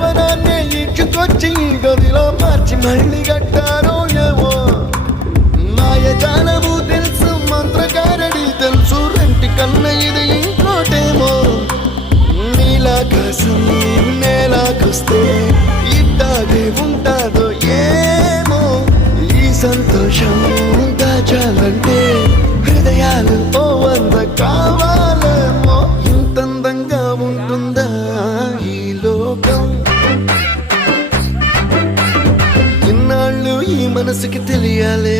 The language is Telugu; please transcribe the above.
భవనాన్ని ఇచ్చుకొచ్చి గదిలో మార్చి మళ్ళీ కట్టారో ఏమో మాయజాలము తెలుసు మంత్రకారడి తెలుసు రెంటి కన్న ఇది ఇంకోటేమో నీలాకాశం నేలాకొస్తే ఇట్టాగే ఉంటాదో ఏమో ఈ సంతోషం దాచాలంటే హృదయాలు ఓ వంద కావాలేమో ఇంతందంగా ఉంటుందా ఈ లోకం ఇన్నాళ్ళు ఈ మనసుకి తెలియాలే